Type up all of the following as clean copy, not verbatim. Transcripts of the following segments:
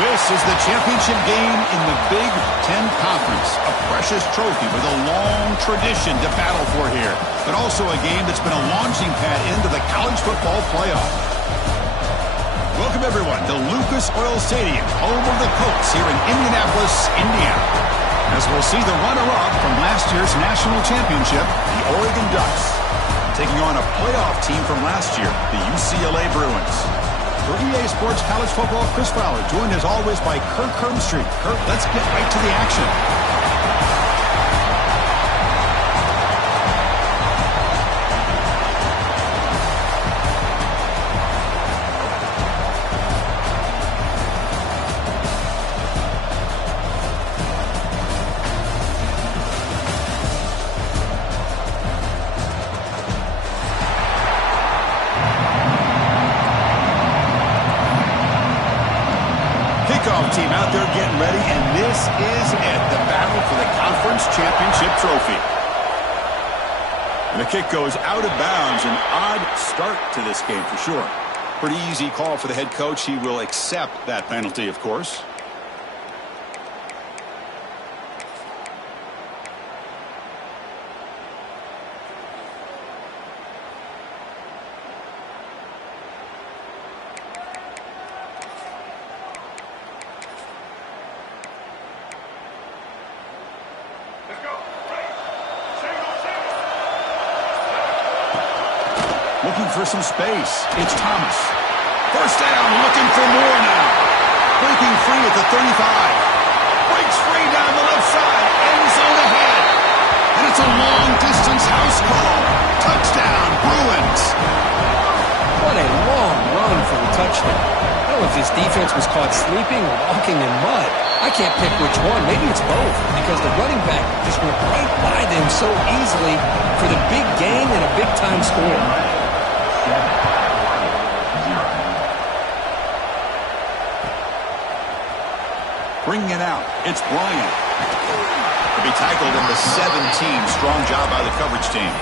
This is the championship game in the Big Ten Conference. A precious trophy with a long tradition to battle for here. But also a game that's been a launching pad into the college football playoff. Welcome, everyone, to Lucas Oil Stadium, home of the Colts here in Indianapolis, Indiana. As we'll see the runner-up from last year's national championship, the Oregon Ducks, taking on a playoff team from last year, the UCLA Bruins. For EA Sports College Football, Chris Fowler, joined as always by Kirk Herbstreit. Kirk, let's get right to the action. Team out there getting ready, and this is it, the battle for the conference championship trophy. And the kick goes out of bounds. An odd start to this game for sure. Pretty easy call for the head coach. He will accept that penalty, of course. Looking for some space. It's Thomas. First down, looking for more now. Breaking free at the 35. Breaks free down the left side. End zone ahead. And it's a long-distance house call. Touchdown, Bruins. What a long run for the touchdown. I don't know if his defense was caught sleeping or walking in mud. I can't pick which one. Maybe it's both, because the running back just went right by them so easily for the big gain and a big-time score. Bringing it out, it's Bryant. To be tackled in the 17. Strong job by the coverage team.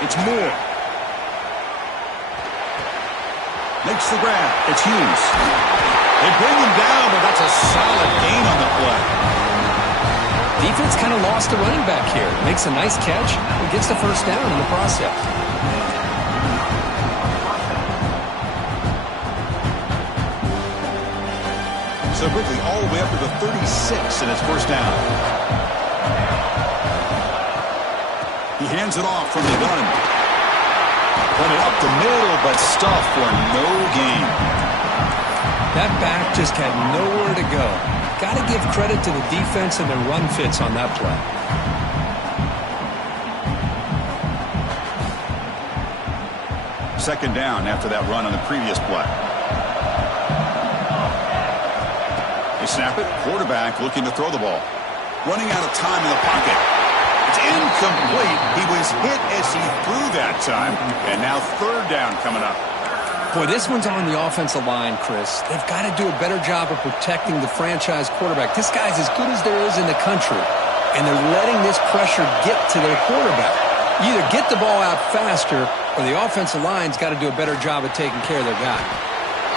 It's Moore. Makes the grab. It's Hughes. They bring him down, but that's a solid gain on the play. Defense kind of lost the running back here. Makes a nice catch and gets the first down in the process. So quickly all the way up to the 36 in his first down. He hands it off from the gun. Put it up the middle, but stuffed for no gain. That back just had nowhere to go. Got to give credit to the defense and their run fits on that play. Second down after that run on the previous play. They snap it. Quarterback looking to throw the ball. Running out of time in the pocket. It's incomplete. He was hit as he threw that time. And now third down coming up. Boy, this one's on the offensive line, Chris. They've got to do a better job of protecting the franchise quarterback. This guy's as good as there is in the country. And they're letting this pressure get to their quarterback. You either get the ball out faster, or the offensive line's got to do a better job of taking care of their guy.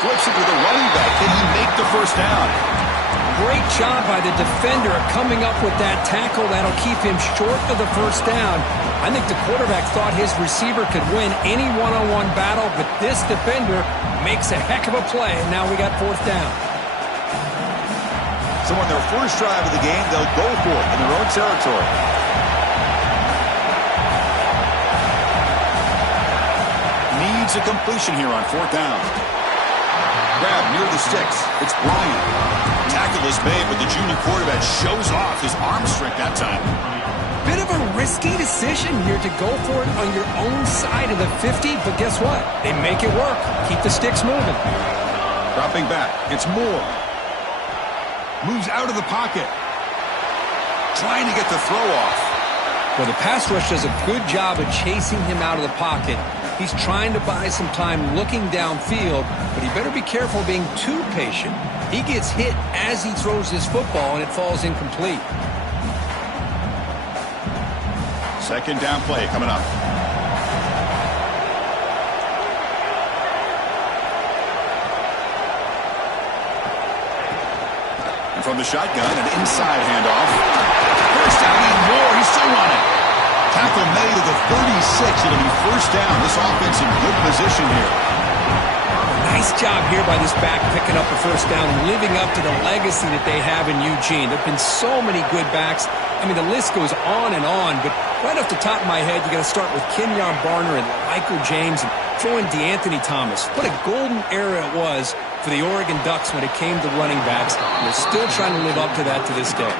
Flips it to the running back. Can he make the first down? Great job by the defender coming up with that tackle. That'll keep him short of the first down. I think the quarterback thought his receiver could win any one-on-one battle, but this defender makes a heck of a play, and now we got fourth down. So on their first drive of the game, they'll go for it in their own territory. Needs a completion here on fourth down. Grab near the sticks. It's Bryant. Tackle is made, but the junior quarterback shows off his arm strength that time. Bit of a risky decision here to go for it on your own side of the 50, but guess what? They make it work. Keep the sticks moving. Dropping back. It's Moore. Moves out of the pocket. Trying to get the throw off. Well, the pass rush does a good job of chasing him out of the pocket. He's trying to buy some time looking downfield, but he better be careful being too patient. He gets hit as he throws his football, and it falls incomplete. Second down play coming up. And from the shotgun, an inside handoff. First down and more. He's still running. Tackle made at the 36. It'll be first down. This offense in good position here. Nice job here by this back picking up the first down and living up to the legacy that they have in Eugene. There have been so many good backs. I mean, the list goes on, but right off the top of my head, you got to start with Kenyon Barner and Michael James and throw in DeAnthony Thomas. What a golden era it was for the Oregon Ducks when it came to running backs. They're still trying to live up to that to this day.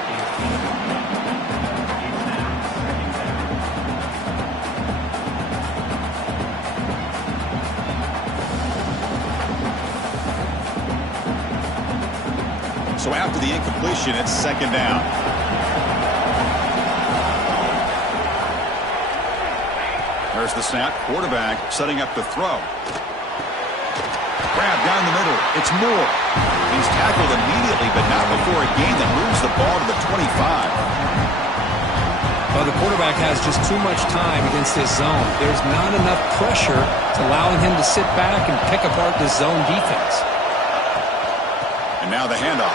So after the incompletion, it's second down. There's the snap. Quarterback setting up to throw. Grab down the middle. It's Moore. He's tackled immediately, but not before a gain that moves the ball to the 25. Well, the quarterback has just too much time against this zone. There's not enough pressure to allowing him to sit back and pick apart this zone defense. And now the handoff.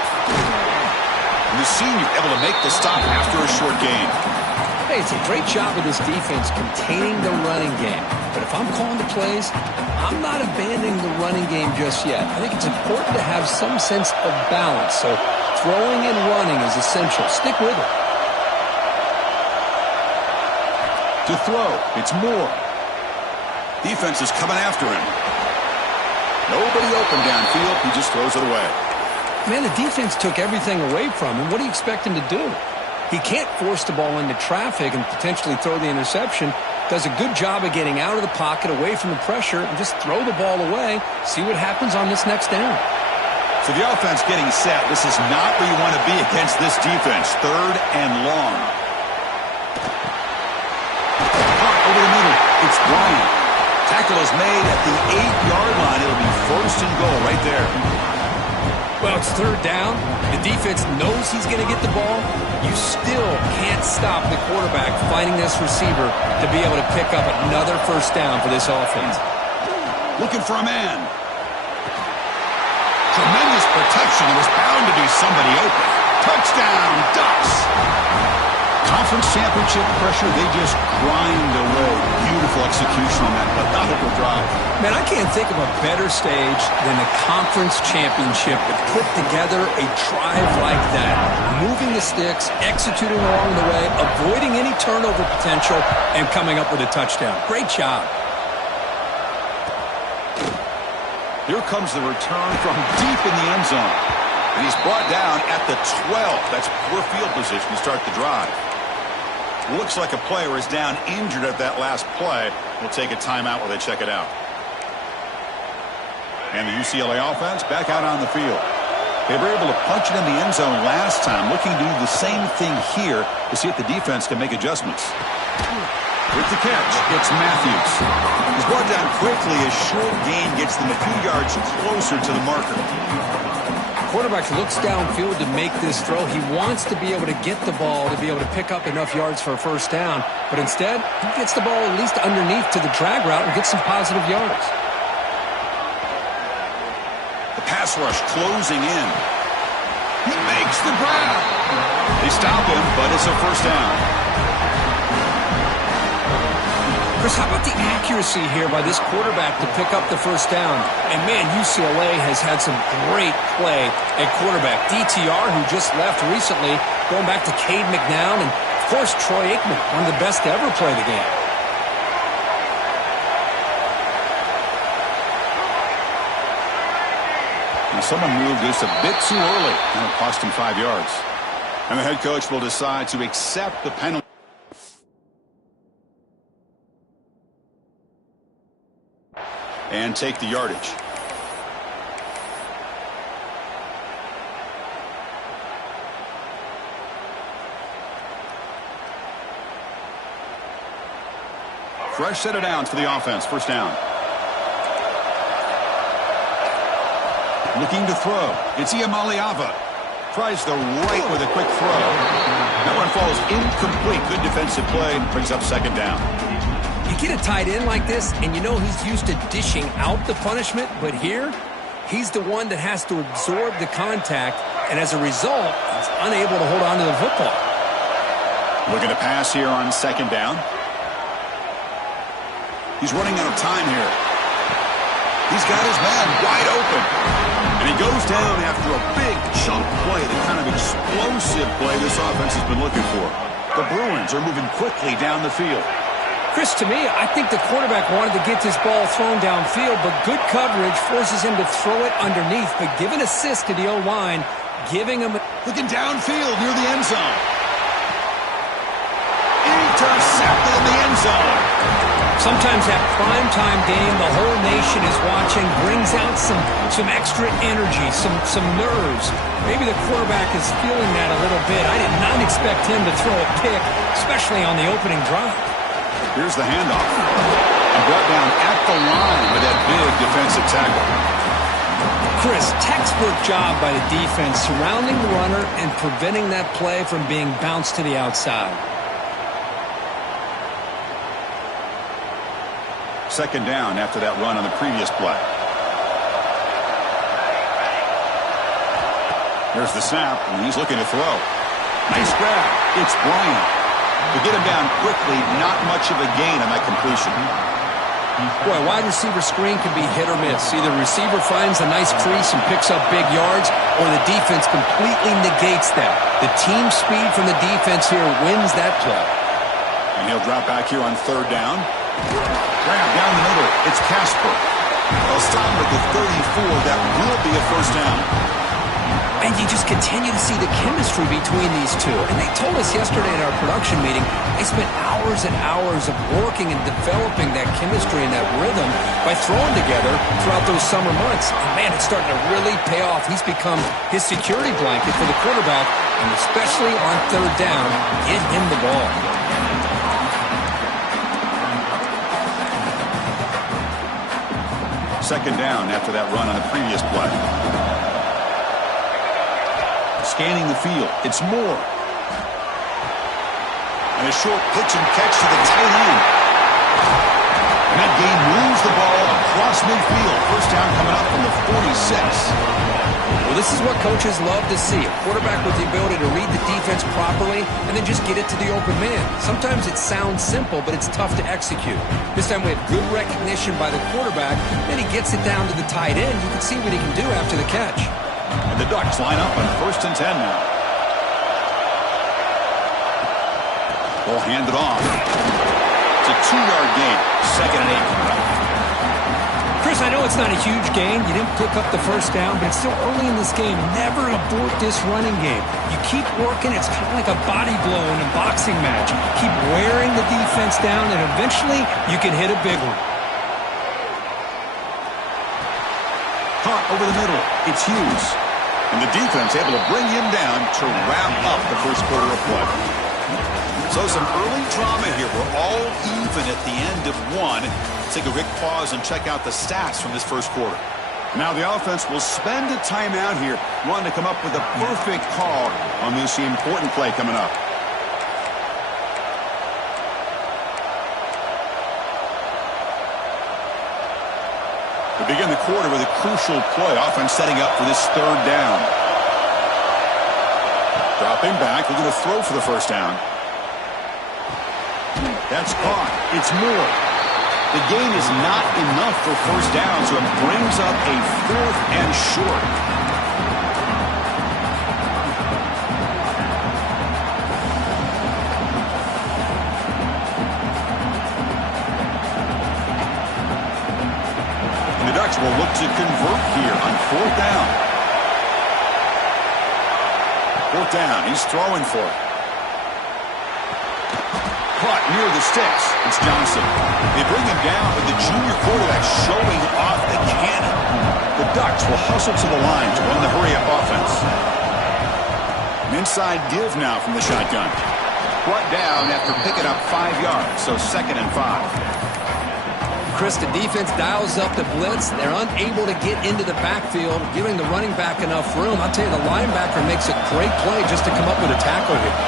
And the senior able to make the stop after a short gain. Hey, it's a great job of this defense containing the running game. But if I'm calling the plays, I'm not abandoning the running game just yet. I think it's important to have some sense of balance. So throwing and running is essential. Stick with it. To throw, it's Moore. Defense is coming after him. Nobody open downfield. He just throws it away. Man, the defense took everything away from him. What do you expect him to do? He can't force the ball into traffic and potentially throw the interception. Does a good job of getting out of the pocket, away from the pressure, and just throw the ball away. See what happens on this next down. So the offense getting set. This is not where you want to be against this defense. Third and long. Hot over the middle. It's Bryant. Tackle is made at the 8-yard line. It'll be first and goal right there. Well, it's third down. The defense knows he's going to get the ball. You still can't stop the quarterback finding this receiver to be able to pick up another first down for this offense. Looking for a man. Tremendous protection. There was bound to be somebody open. Touchdown, Ducks. Conference championship pressure, they just grind away. Beautiful execution on that methodical drive. Man, I can't think of a better stage than the conference championship to put together a drive like that. Moving the sticks, executing along the way, avoiding any turnover potential, and coming up with a touchdown. Great job. Here comes the return from deep in the end zone. And he's brought down at the 12. That's poor field position to start the drive. Looks like a player is down injured at that last play. We'll take a timeout while they check it out. And the UCLA offense back out on the field. They were able to punch it in the end zone last time, looking to do the same thing here to see if the defense can make adjustments. With the catch, it's Matthews. He's brought down quickly. A short gain gets them a few yards closer to the marker. Quarterback looks downfield to make this throw. He wants to be able to get the ball to be able to pick up enough yards for a first down. But instead, he gets the ball at least underneath to the drag route and gets some positive yards. The pass rush closing in. He makes the grab. They stop him, but it's a first down. Chris, how about the accuracy here by this quarterback to pick up the first down? And, man, UCLA has had some great play at quarterback. DTR, who just left recently, going back to Cade McNown, and, of course, Troy Aikman, one of the best to ever play the game. And someone moved just a bit too early, and it cost him 5 yards. And the head coach will decide to accept the penalty. And take the yardage. Fresh set of downs for the offense. First down. Looking to throw. It's Iamaleava. Tries the right with a quick throw. That one falls incomplete. Good defensive play. Brings up second down. You get a tight end like this, and you know he's used to dishing out the punishment, but here, he's the one that has to absorb the contact, and as a result, he's unable to hold on to the football. Looking to pass here on second down. He's running out of time here. He's got his man wide open. And he goes down after a big chunk play, the kind of explosive play this offense has been looking for. The Bruins are moving quickly down the field. Chris, to me, I think the quarterback wanted to get this ball thrown downfield, but good coverage forces him to throw it underneath. But give an assist to the O-line, giving him... Looking downfield near the end zone. Intercepted in the end zone. Sometimes that primetime game, the whole nation is watching, brings out some extra energy, some nerves. Maybe the quarterback is feeling that a little bit. I did not expect him to throw a pick, especially on the opening drive. Here's the handoff. And brought down at the line with that big defensive tackle. Chris, textbook job by the defense surrounding the runner and preventing that play from being bounced to the outside. Second down after that run on the previous play. There's the snap, and he's looking to throw. Nice grab. It's Bryant. To get him down quickly, not much of a gain on that completion. Boy, wide receiver screen can be hit or miss. Either receiver finds a nice crease and picks up big yards, or the defense completely negates that. The team speed from the defense here wins that play. And he'll drop back here on third down. Grab down the middle. It's Casper. They'll stop him at the 34. That will be a first down. And you just continue to see the chemistry between these two. And they told us yesterday in our production meeting, they spent hours and hours of working and developing that chemistry and that rhythm by throwing together throughout those summer months. And man, it's starting to really pay off. He's become his security blanket for the quarterback, and especially on third down, get him the ball. Second down after that run on the previous play. Scanning the field. It's Moore. And a short pitch and catch to the tight end. And that game moves the ball across midfield. First down coming up from the 46. Well, this is what coaches love to see. A quarterback with the ability to read the defense properly and then just get it to the open man. Sometimes it sounds simple, but it's tough to execute. This time we have good recognition by the quarterback. Then he gets it down to the tight end. You can see what he can do after the catch. And the Ducks line up on 1st and 10 now. Ball handed off. It's a 2-yard gain. 2nd and 8 coming up. Chris, I know it's not a huge gain. You didn't pick up the first down, but it's still early in this game. Never abort this running game. You keep working. It's kind of like a body blow in a boxing match. Keep wearing the defense down, and eventually you can hit a big one. Caught over the middle. It's Hughes. And the defense able to bring him down to wrap up the first quarter of play. So some early drama here. We're all even at the end of one. Let's take a quick pause and check out the stats from this first quarter. Now the offense will spend a timeout here, wanting to come up with a perfect call on this important play coming up. We begin the quarter with a crucial play. Offense setting up for this third down. Dropping back. We're going to throw for the first down. That's caught. It's Moore. The gain is not enough for first down, so it brings up a 4th and short. And the Ducks will look to convert here on 4th down. 4th down. He's throwing for it. Caught near the sticks. It's Johnson. They bring him down with the junior quarterback showing off the cannon. The Ducks will hustle to the line to run the hurry-up offense. An inside give now from the shotgun. Brought down after picking up 5 yards, so 2nd and 5. Chris, the defense dials up the blitz. They're unable to get into the backfield, giving the running back enough room. I'll tell you, the linebacker makes a great play just to come up with a tackle here.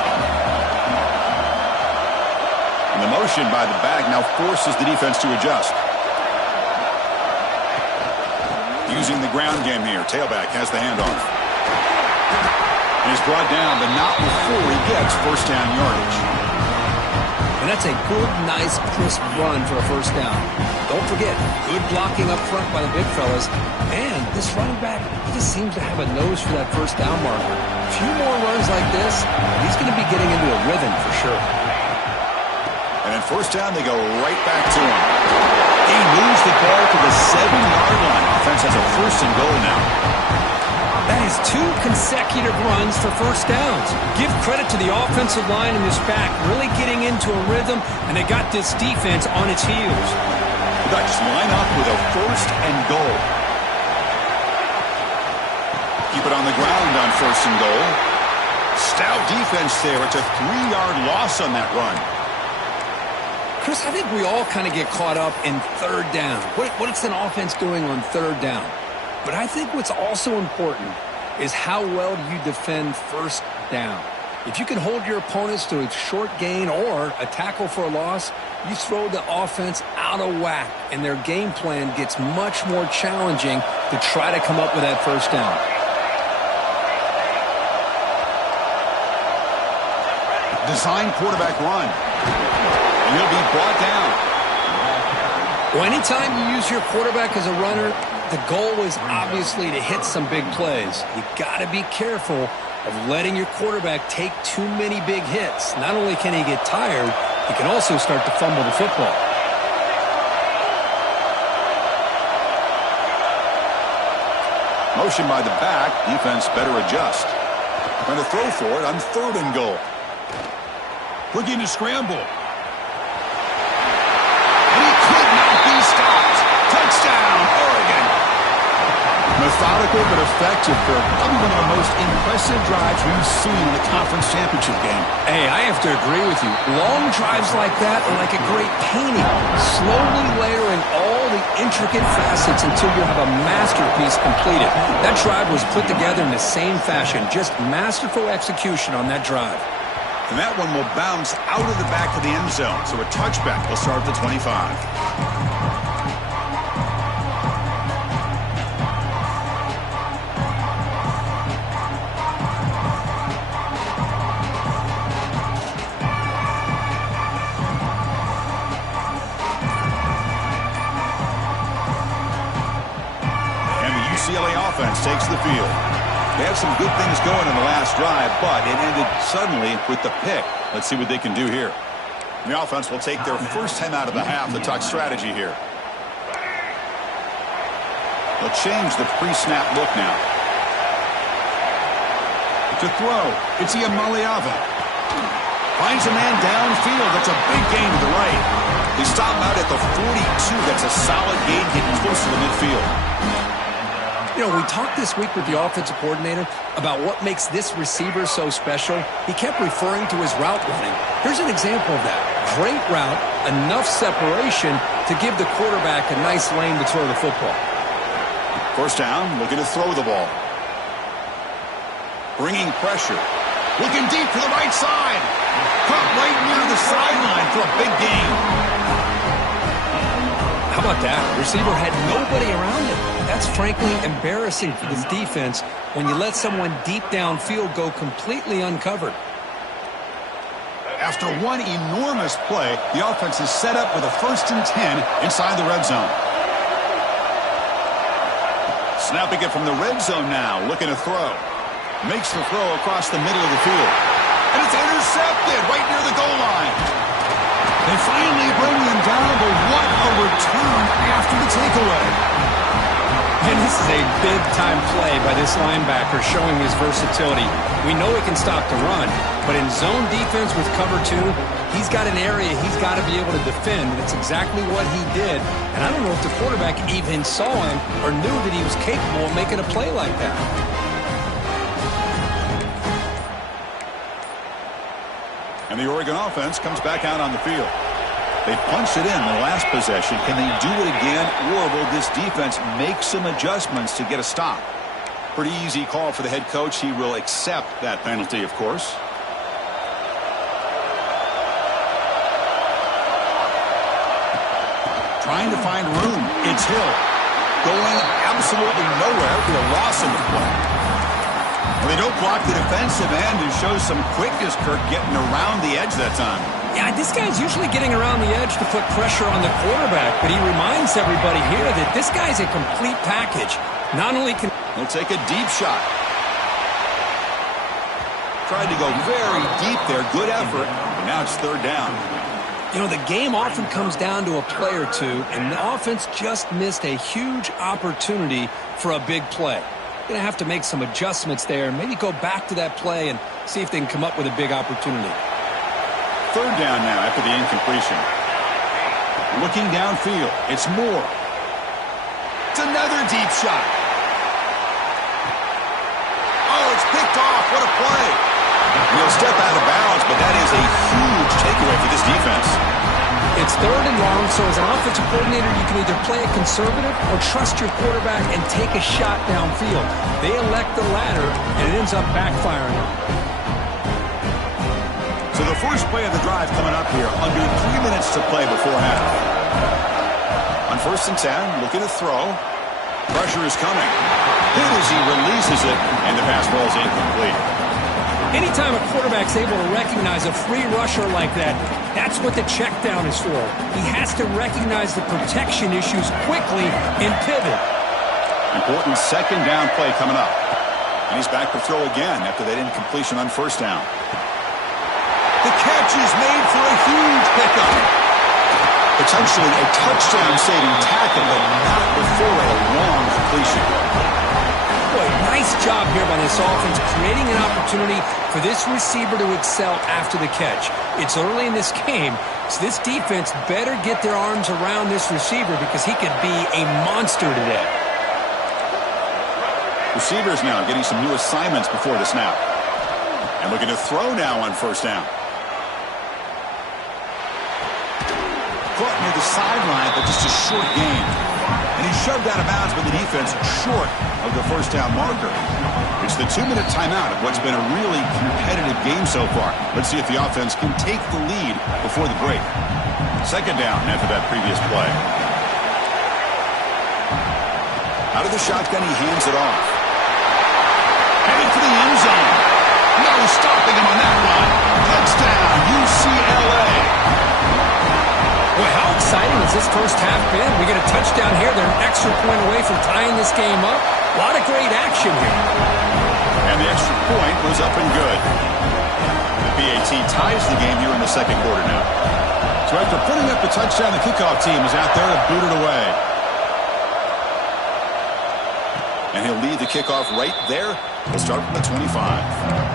And the motion by the back now forces the defense to adjust. Using the ground game here. Tailback has the handoff. And he's brought down, but not before he gets first down yardage. And that's a good, nice, crisp run for a first down. Don't forget, good blocking up front by the big fellas. And this running back, he just seems to have a nose for that first down marker. A few more runs like this, he's going to be getting into a rhythm for sure. And then first down, they go right back to him. He moves the ball to the 7-yard line. Offense has a first and goal now. That is 2 consecutive runs for first downs. Give credit to the offensive line in this back, really getting into a rhythm, and they got this defense on its heels. The Dutch line up with a first and goal. Keep it on the ground on first and goal. Stout defense there. It's a 3-yard loss on that run. Chris, I think we all kind of get caught up in third down. What's an offense doing on third down? But I think what's also important is how well you defend first down. If you can hold your opponents to a short gain or a tackle for a loss, you throw the offense out of whack, and their game plan gets much more challenging to try to come up with that first down. Design quarterback run. And he'll be brought down. Well, anytime you use your quarterback as a runner, the goal is obviously to hit some big plays. You got to be careful of letting your quarterback take too many big hits. Not only can he get tired, he can also start to fumble the football. Motion by the back. Defense better adjust. Trying to throw for it on third and goal. Looking to scramble. Stopped. Touchdown, Oregon. Methodical but effective for probably one of the most impressive drives we've seen in the conference championship game. Hey, I have to agree with you. Long drives like that are like a great painting, slowly layering all the intricate facets until you have a masterpiece completed. That drive was put together in the same fashion, just masterful execution on that drive. And that one will bounce out of the back of the end zone, so a touchback will start at the 25. UCLA offense takes the field. They had some good things going in the last drive, but it ended suddenly with the pick. Let's see what they can do here. The offense will take their first time out of the half to talk strategy here. They'll change the pre-snap look now. To throw, it's Iamaleava. Finds a man downfield. That's a big gain to the right. They stop him out at the 42. That's a solid gain getting close to the midfield. You know, we talked this week with the offensive coordinator about what makes this receiver so special. He kept referring to his route running. Here's an example of that. Great route, enough separation to give the quarterback a nice lane to throw the football. First down, looking to throw the ball. Bringing pressure. Looking deep to the right side. Caught right near the sideline for a big gain. How about that? The receiver had nobody around him. That's frankly embarrassing for this defense when you let someone deep downfield go completely uncovered. After one enormous play, the offense is set up with a 1st and 10 inside the red zone. Snapping it from the red zone now, looking to throw. Makes the throw across the middle of the field. And it's intercepted right near the goal line. They finally bring him down, but what a return after the takeaway. And this is a big-time play by this linebacker showing his versatility. We know he can stop the run, but in zone defense with cover 2, he's got an area he's got to be able to defend, and it's exactly what he did. And I don't know if the quarterback even saw him or knew that he was capable of making a play like that. And the Oregon offense comes back out on the field. They punched it in the last possession. Can they do it again, or will this defense make some adjustments to get a stop? Pretty easy call for the head coach. He will accept that penalty, of course. Trying to find room. It's Hill. Going absolutely nowhere. Be a loss in the play. Well, they don't block the defensive end and show some quickness, Kirk, getting around the edge that time. Yeah, this guy's usually getting around the edge to put pressure on the quarterback, but he reminds everybody here that this guy's a complete package. Not only can... He'll take a deep shot. Tried to go very deep there. Good effort. But now it's third down. You know, the game often comes down to a play or two, and the offense just missed a huge opportunity for a big play. Going to have to make some adjustments there, maybe go back to that play and see if they can come up with a big opportunity. Third down now after the incompletion. Looking downfield. It's Moore. It's another deep shot. Oh, it's picked off. What a play. He'll step out of bounds, but that is a huge takeaway for this defense. It's third and long, so as an offensive coordinator, you can either play it conservative or trust your quarterback and take a shot downfield. They elect the latter, and it ends up backfiring on them. So the first play of the drive coming up here, under 3 minutes to play before half. On first and 10, looking to throw. Pressure is coming. Hit as he releases it, and the pass ball is incomplete. Anytime a quarterback's able to recognize a free rusher like that, that's what the check down is for. He has to recognize the protection issues quickly and pivot. Important second down play coming up. And he's back to throw again after that incompletion on first down. The catch is made for a huge pickup. Potentially a touchdown-saving tackle, but not before a long completion. Boy, nice job here by this offense, creating an opportunity for this receiver to excel after the catch. It's early in this game, so this defense better get their arms around this receiver because he could be a monster today. Receivers now getting some new assignments before the snap. And looking to throw now on first down. Caught near the sideline, but just a short gain. And he's shoved out of bounds by the defense short of the first down marker. It's the 2-minute timeout of what's been a really competitive game so far. Let's see if the offense can take the lead before the break. Second down after that previous play. Out of the shotgun, he hands it off. Headed for the end zone. No stopping him on that one. Touchdown, UCLA. Boy, how exciting has this first half been? We get a touchdown here. They're an extra point away from tying this game up. A lot of great action here. And the extra point was up and good. The PAT ties the game here in the second quarter now. So after putting up the touchdown, the kickoff team is out there to boot it away. And he'll lead the kickoff right there. We'll start from the 25.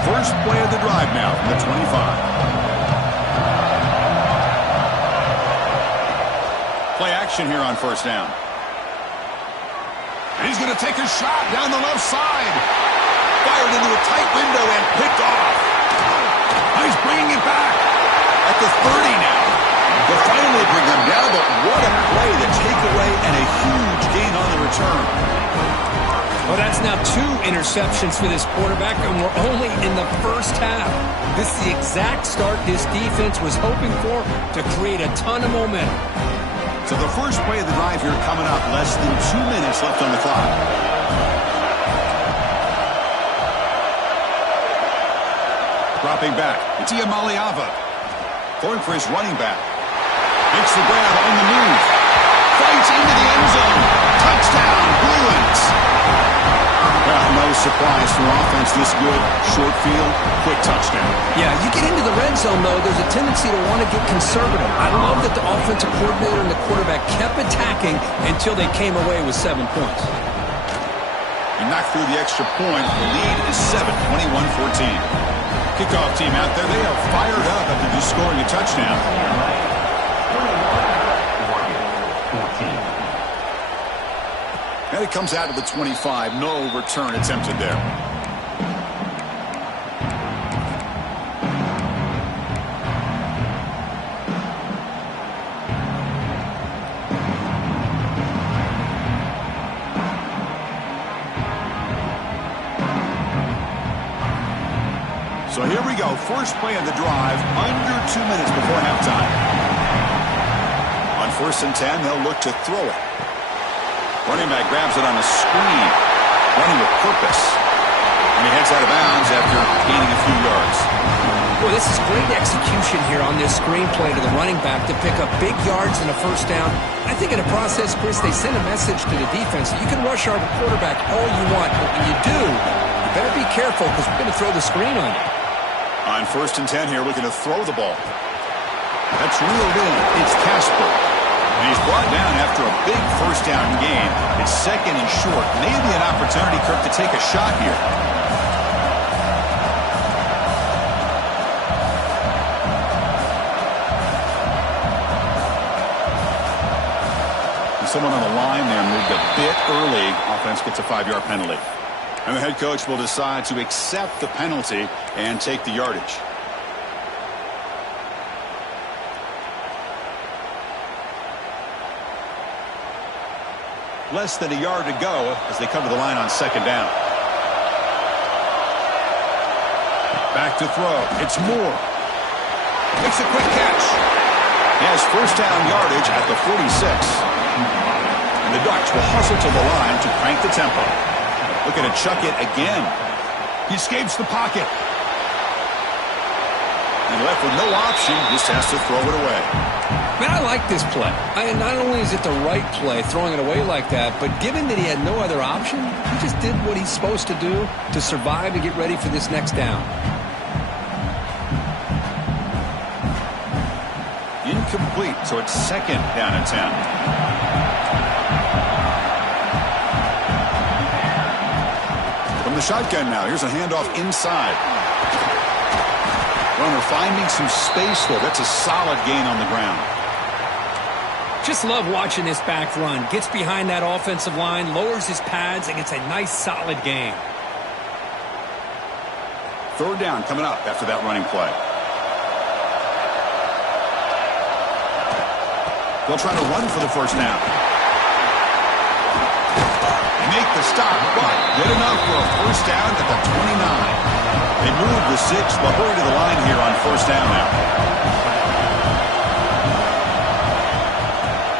First play of the drive now from the 25. Play action here on first down. And he's going to take a shot down the left side. Fired into a tight window and picked off. Now he's bringing it back at the 30 now. They'll finally bring them down, but what a play, the takeaway, and a huge gain on the return. Well, that's now 2 interceptions for this quarterback, and we're only in the first half. This is the exact start this defense was hoping for to create a ton of momentum. So the first play of the drive here coming up, less than 2 minutes left on the clock. Dropping back, it's Iamaleava. Going for his running back. Makes the grab on the move. Fights into the end zone. Touchdown, Bruins. Well, no surprise for offense this good. Short field, quick touchdown. Yeah, you get into the red zone, though, there's a tendency to want to get conservative. I love that the offensive coordinator and the quarterback kept attacking until they came away with 7 points. He knocked through the extra point. The lead is 7, 21-14. Kickoff team out there, they are fired up after just scoring a touchdown. And it comes out to the 25. No return attempted there. So here we go. First play of the drive, under 2 minutes before halftime. On 1st and 10, they'll look to throw it. Running back grabs it on a screen, running with purpose. And he heads out of bounds after gaining a few yards. Well, this is great execution here on this screen play to the running back to pick up big yards and a first down. I think in the process, Chris, they send a message to the defense. You can rush our quarterback all you want, but when you do, you better be careful because we're going to throw the screen on you. On 1st and 10 here, looking to throw the ball. That's reeled in. It's Casper. And he's brought down after a big first down gain. It's 2nd and short. Maybe an opportunity, Kirk, to take a shot here. And someone on the line there moved a bit early. Offense gets a 5-yard penalty. And the head coach will decide to accept the penalty and take the yardage. Less than a yard to go as they come to the line on 2nd down. Back to throw. It's Moore. Makes a quick catch. He has first down yardage at the 46. And the Ducks will hustle to the line to crank the tempo. Looking to chuck it again. He escapes the pocket. And left with no option, just has to throw it away. Man, I like this play. Not only is it the right play, throwing it away like that, but given that he had no other option, he just did what he's supposed to do to survive and get ready for this next down. Incomplete, so it's 2nd down and 10. From the shotgun now, here's a handoff inside. Runner finding some space there. That's a solid gain on the ground. Just love watching this back run. Gets behind that offensive line, lowers his pads, and gets a nice solid gain. 3rd down coming up after that running play. They'll try to run for the first down. Make the stop, but good enough for a first down at the 29. They move the 6, but hurry to the line here on 1st down now.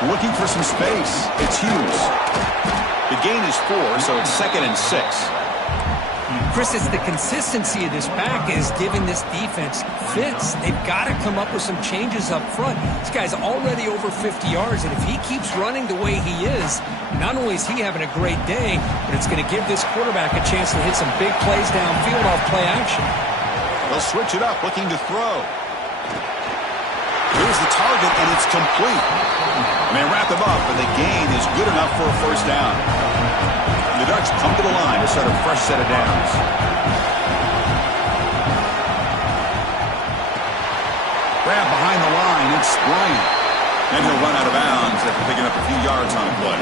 Looking for some space. It's Hughes. The gain is 4, so it's 2nd and 6. Chris, it's the consistency of this back is giving this defense fits. They've got to come up with some changes up front. This guy's already over 50 yards, and if he keeps running the way he is, not only is he having a great day, but it's going to give this quarterback a chance to hit some big plays downfield off play action. They'll switch it up, looking to throw. Here's the target, and it's complete. And they wrap him up, and the gain is good enough for a first down. And the Ducks come to the line to start a fresh set of downs. Grab behind the line, it's Bryant. And he'll run out of bounds after picking up a few yards on a play.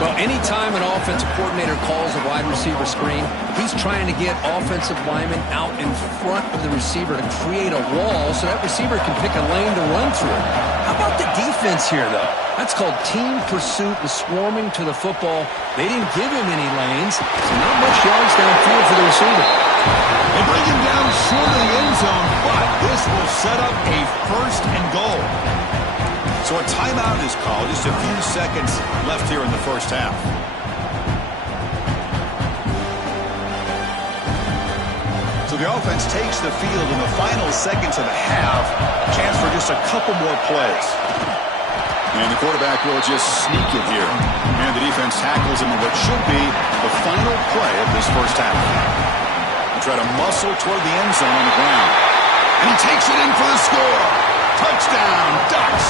Well, anytime an offensive coordinator calls a wide receiver screen, he's trying to get offensive linemen out in front of the receiver to create a wall so that receiver can pick a lane to run through. How about the defense here, though? That's called team pursuit and swarming to the football. They didn't give him any lanes, so not much yards downfield for the receiver. They bring him down short of the end zone, but this will set up a 1st and goal. So a timeout is called. Just a few seconds left here in the first half. So the offense takes the field in the final seconds of the half. Chance for just a couple more plays. And the quarterback will just sneak it here. And the defense tackles him in what should be the final play of this first half. They try to muscle toward the end zone on the ground. And he takes it in for the score. Touchdown, Ducks.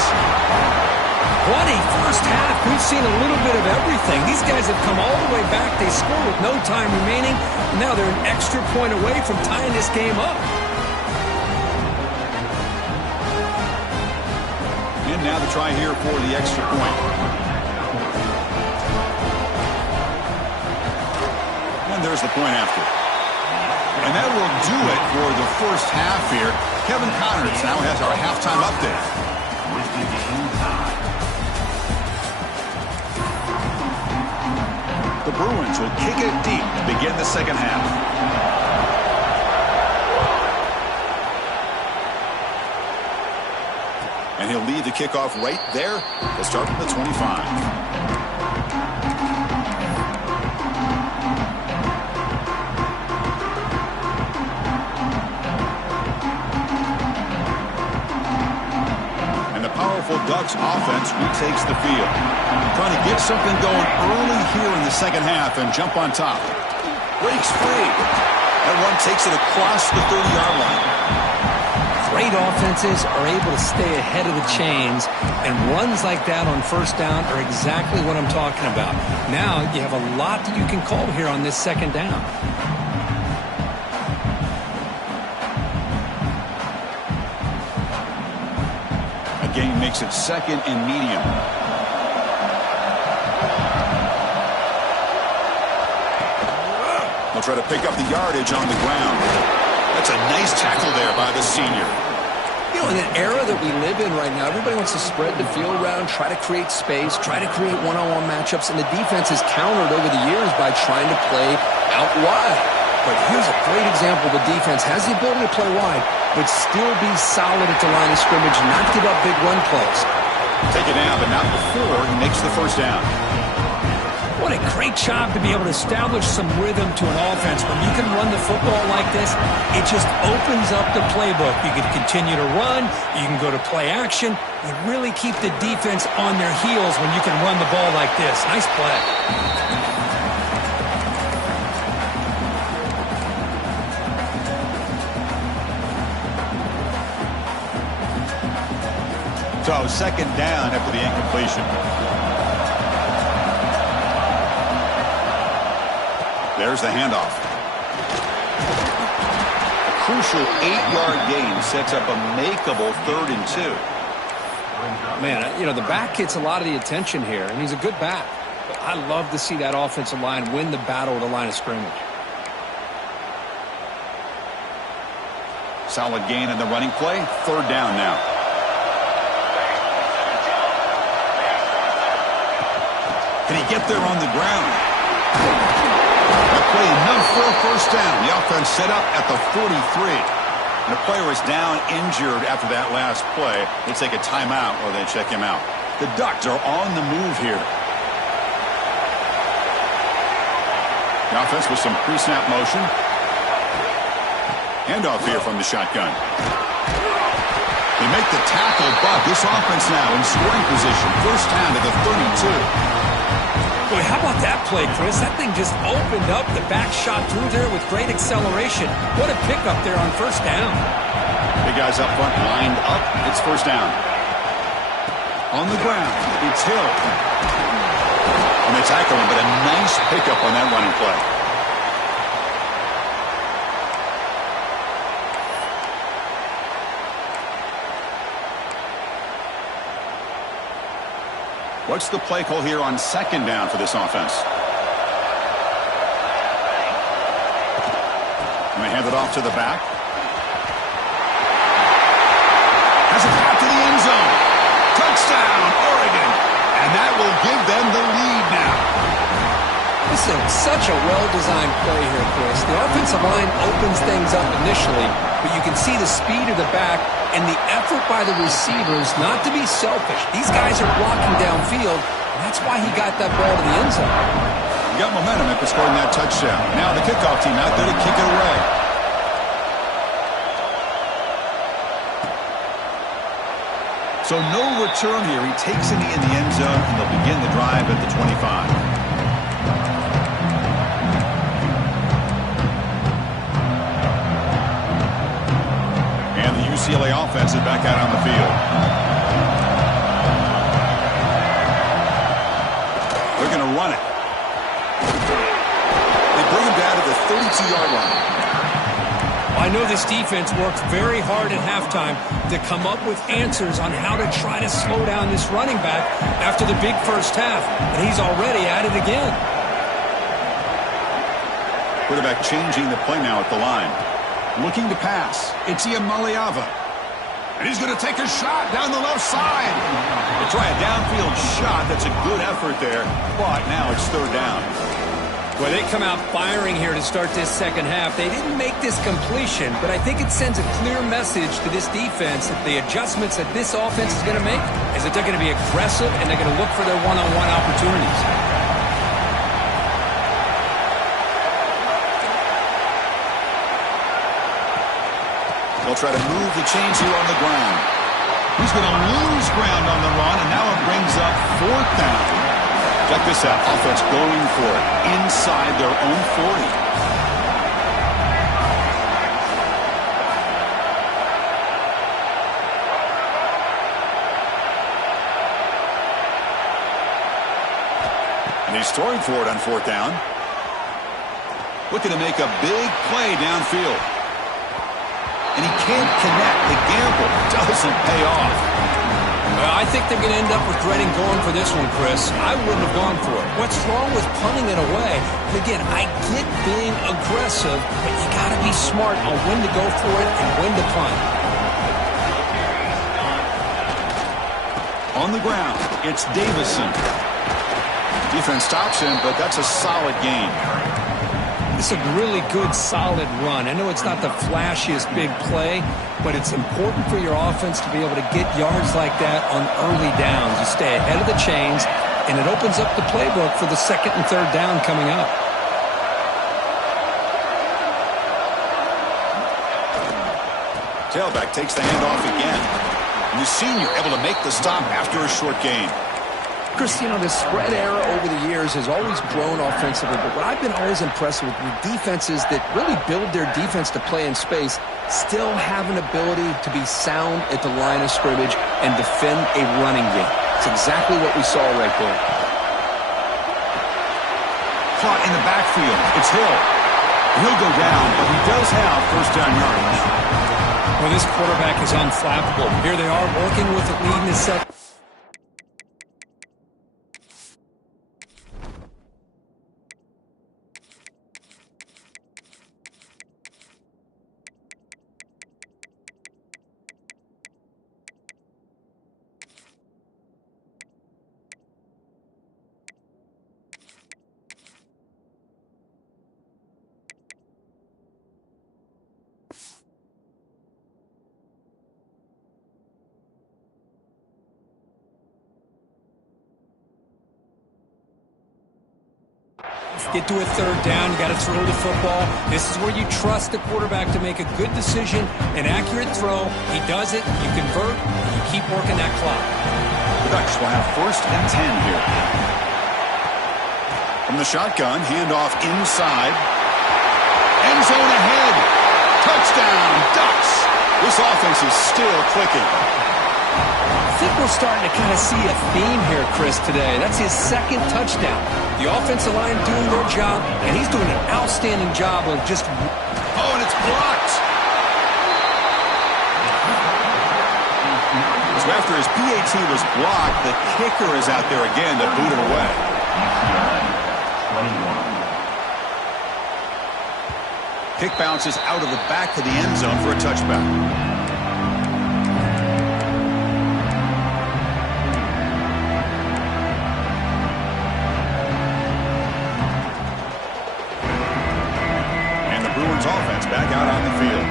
What a first half. We've seen a little bit of everything. These guys have come all the way back. They score with no time remaining. Now they're an extra point away from tying this game up. And now the try here for the extra point. And there's the point after. And that will do it for the first half here. Kevin Connors now has our halftime update. The Bruins will kick it deep to begin the second half. And he'll lead the kickoff right there. They'll start from the 25. Ducks offense retakes the field. Trying to get something going early here in the second half and jump on top. Breaks free. That run takes it across the 30-yard line. Great offenses are able to stay ahead of the chains, and runs like that on first down are exactly what I'm talking about. Now you have a lot that you can call here on this second down. Gain makes it second and medium. They'll try to pick up the yardage on the ground. That's a nice tackle there by the senior. You know, in an era that we live in right now, everybody wants to spread the field around, try to create space, try to create one-on-one matchups, and the defense has countered over the years by trying to play out wide. But here's a great example. The defense has the ability to play wide, but still be solid at the line of scrimmage, not give up big run plays. Take it down, but not before he makes the first down. What a great job to be able to establish some rhythm to an offense. When you can run the football like this, it just opens up the playbook. You can continue to run. You can go to play action. You really keep the defense on their heels when you can run the ball like this. Nice play. So second down after the incompletion. There's the handoff. A crucial 8-yard gain sets up a makeable 3rd and 2. Man, you know, the back gets a lot of the attention here, and he's a good back. But I love to see that offensive line win the battle at the line of scrimmage. Solid gain in the running play. 3rd down now. Can he get there on the ground? That play enough for a first down. The offense set up at the 43. And the player is down injured after that last play. They take a timeout or they check him out. The Ducks are on the move here. The offense with some pre-snap motion. Handoff here from the shotgun. They make the tackle, but this offense now in scoring position. First down to the 32. Boy, how about that play, Chris? That thing just opened up. The back shot through there with great acceleration. What a pickup there on first down. Big guys up front lined up. It's first down. On the ground, it's Hill. And they tackle him, but a nice pickup on that running play. What's the play call here on second down for this offense? And they hand it off to the back. Has a path to the end zone. Touchdown, Oregon. And that will give them the lead now. This is such a well-designed play here, Chris. The offensive line opens things up initially, but you can see the speed of the back and the effort by the receivers not to be selfish. These guys are blocking downfield, and that's why he got that ball to the end zone. He got momentum after scoring that touchdown. Now the kickoff team out there to kick it away. So no return here. He takes it in the end zone, and they'll begin the drive at the 25. UCLA offense is back out on the field. They're going to run it. They bring him down to the 32-yard line. I know this defense worked very hard at halftime to come up with answers on how to try to slow down this running back after the big first half, and he's already at it again. Quarterback changing the play now at the line. Looking to pass. It's Iamaleava. And he's going to take a shot down the left side. They try a downfield shot. That's a good effort there. But now it's third down. Well, they come out firing here to start this second half. They didn't make this completion, but I think it sends a clear message to this defense that the adjustments that this offense is going to make is that they're going to be aggressive and they're going to look for their one-on-one opportunities. They'll try to move the chains here on the ground. He's going to lose ground on the run, and now it brings up fourth down. Check this out. Offense going for it inside their own 40. And he's throwing for it on fourth down. Looking to make a big play downfield. And he can't connect. The gamble doesn't pay off. Well, I think they're going to end up regretting going for this one, Chris. I wouldn't have gone for it. What's wrong with punting it away? And again, I get being aggressive, but you got to be smart on when to go for it and when to punt. On the ground, it's Davison. Defense stops him, but that's a solid gain. It's a really good, solid run. I know it's not the flashiest big play, but it's important for your offense to be able to get yards like that on early downs. You stay ahead of the chains, and it opens up the playbook for the second and third down coming up. Tailback takes the handoff again. And the senior able to make the stop after a short gain. Chris, you know, the spread era over the years has always grown offensively, but what I've been always impressed with defenses that really build their defense to play in space still have an ability to be sound at the line of scrimmage and defend a running game. It's exactly what we saw right there. Caught in the backfield. It's Hill. He'll go down, but he does have first down yardage. Well, this quarterback is unflappable. Here they are working with the lead in the second. Get to a third down, you got to throw the football. This is where you trust the quarterback to make a good decision, an accurate throw. He does it, you convert, and you keep working that clock. The Ducks will have first and 10 here. From the shotgun, handoff inside. End zone ahead. Touchdown, Ducks. This offense is still clicking. I think we're starting to kind of see a theme here, Chris, today. That's his second touchdown. The offensive line doing their job, and he's doing an outstanding job of just... Oh, and it's blocked. So after his PAT was blocked, the kicker is out there again to boot it away. Kick bounces out of the back of the end zone for a touchback. Offense back out on the field.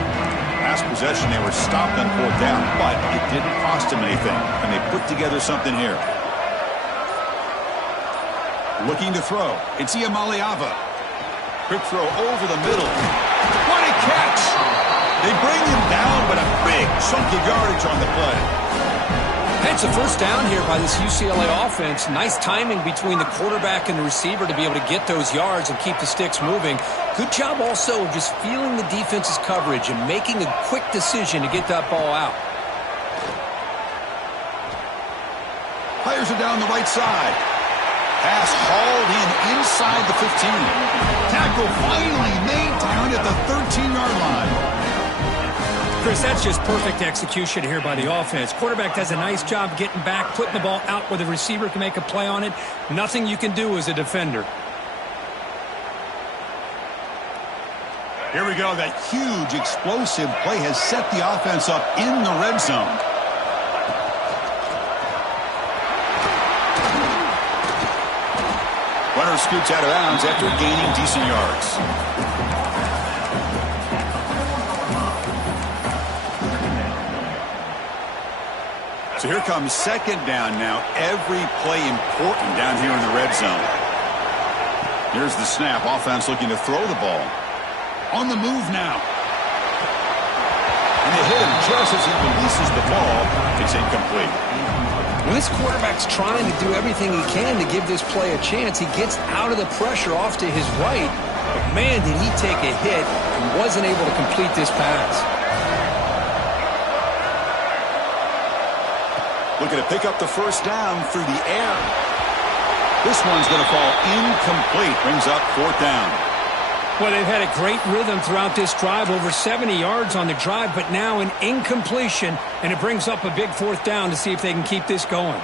Last possession, they were stopped on fourth down, but it didn't cost them anything, and they put together something here. Looking to throw. It's Iamaleava. Quick throw over the middle. What a catch! They bring him down, but a big chunk of yardage on the play. It's a first down here by this UCLA offense. Nice timing between the quarterback and the receiver to be able to get those yards and keep the sticks moving. Good job also of just feeling the defense's coverage and making a quick decision to get that ball out. Players are down the right side. Pass hauled in inside the 15. Tackle finally made down at the 13-yard line. Chris, that's just perfect execution here by the offense. Quarterback does a nice job getting back, putting the ball out where the receiver can make a play on it. Nothing you can do as a defender. Here we go. That huge explosive play has set the offense up in the red zone. Runner scoots out of bounds after gaining decent yards. So here comes second down now. Every play important down here in the red zone. Here's the snap. Offense looking to throw the ball. On the move now. And they hit him just as he releases the ball. It's incomplete. When this quarterback's trying to do everything he can to give this play a chance, he gets out of the pressure off to his right. But man, did he take a hit and wasn't able to complete this pass. Looking to pick up the first down through the air. This one's going to fall incomplete. Brings up fourth down. Well, they've had a great rhythm throughout this drive, over 70 yards on the drive, but now an incompletion, and it brings up a big fourth down to see if they can keep this going.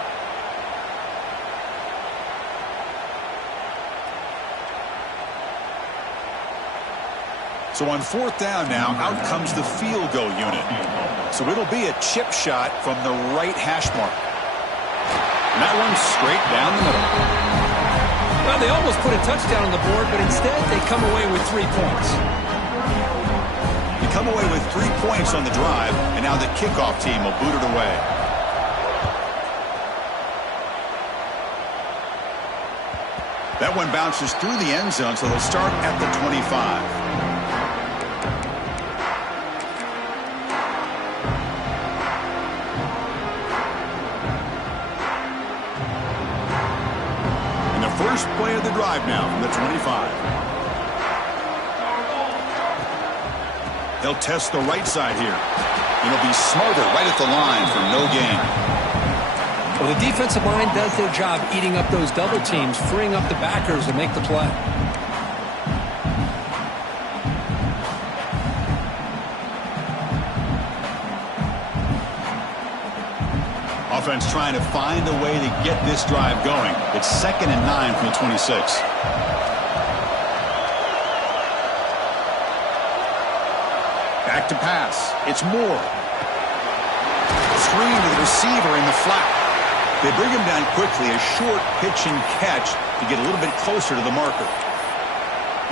So on fourth down now, out comes the field goal unit. So it'll be a chip shot from the right hash mark. And that one's straight down the middle. Well, they almost put a touchdown on the board, but instead they come away with 3 points. You come away with 3 points on the drive, and now the kickoff team will boot it away. That one bounces through the end zone, so they'll start at the 25. First play of the drive now from the 25. They'll test the right side here. And it'll be Smarter right at the line for no gain. Well, the defensive line does their job eating up those double teams, freeing up the backers to make the play. Offense trying to find a way to get this drive going. It's 2nd and 9 from the 26. Back to pass. It's Moore. Screen to the receiver in the flat. They bring him down quickly. A short pitch and catch to get a little bit closer to the marker.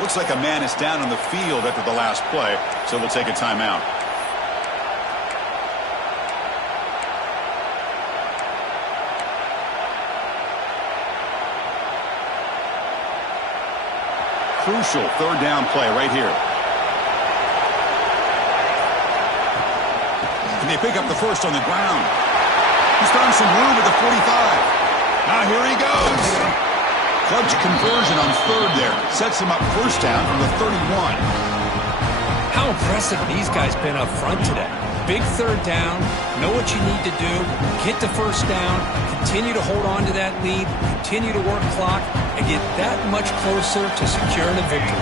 Looks like a man is down on the field after the last play, so we'll take a timeout. Crucial third down play right here. And they pick up the first on the ground. He's found some room at the 45. Now here he goes. Clutch conversion on third there. Sets him up first down from the 31. How impressive these guys been up front today. Big third down, know what you need to do, get the first down, continue to hold on to that lead, continue to work clock, and get that much closer to securing a victory.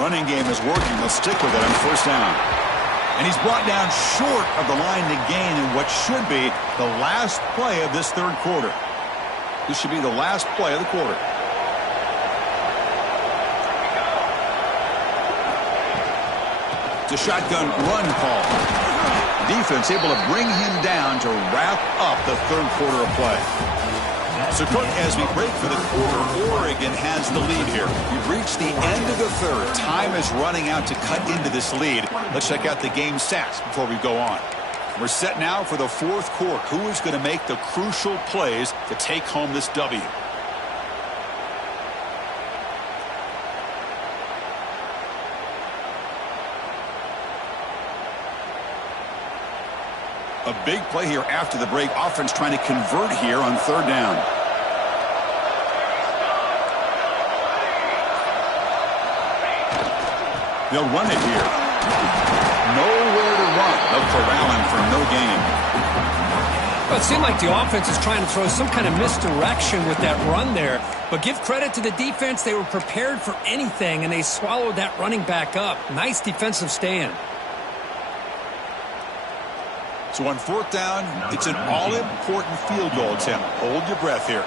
Running game is working. They'll stick with it on first down. And he's brought down short of the line to gain in what should be the last play of this third quarter. This should be the last play of the quarter. It's a shotgun run call. Defense able to bring him down to wrap up the third quarter of play. So, Cook, as we break for the quarter, Oregon has the lead here. We've reached the end of the third. Time is running out to cut into this lead. Let's check out the game stats before we go on. We're set now for the fourth quarter. Who is going to make the crucial plays to take home this W? A big play here after the break. Offense trying to convert here on third down. They'll run it here. Nowhere to run. They'll corral him for no gain. Well, it seemed like the offense is trying to throw some kind of misdirection with that run there. But give credit to the defense. They were prepared for anything, and they swallowed that running back up. Nice defensive stand. So on fourth down, it's an all-important field goal attempt. Hold your breath here.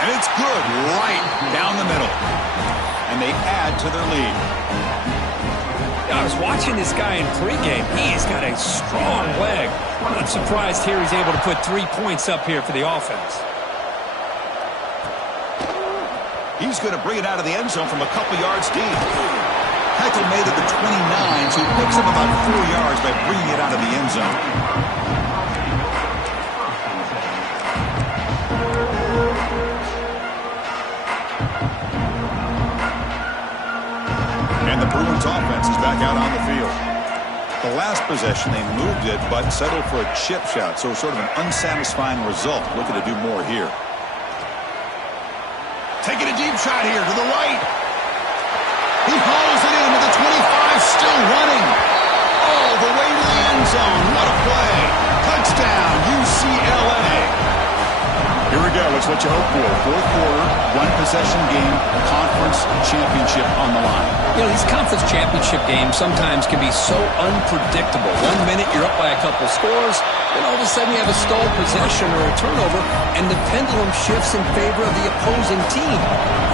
And it's good right down the middle. And they add to their lead. I was watching this guy in pregame. He's got a strong leg. I'm not surprised here he's able to put 3 points up here for the offense. He's going to bring it out of the end zone from a couple yards deep. Heckel made it to 29, so he picks up about 4 yards by bringing it out of the end zone. And the Bruins offense is back out on the field. The last possession, they moved it, but settled for a chip shot, so sort of an unsatisfying result. Looking to do more here. Taking a deep shot here to the right. He hauls it in with the 25, still running. All the way to the end zone. What a play. Touchdown, UCLA. Here we go. It's what you hope for. Fourth quarter, one-possession game, conference championship on the line. You know, these conference championship games sometimes can be so unpredictable. 1 minute you're up by a couple scores, then all of a sudden you have a stalled possession or a turnover, and the pendulum shifts in favor of the opposing team.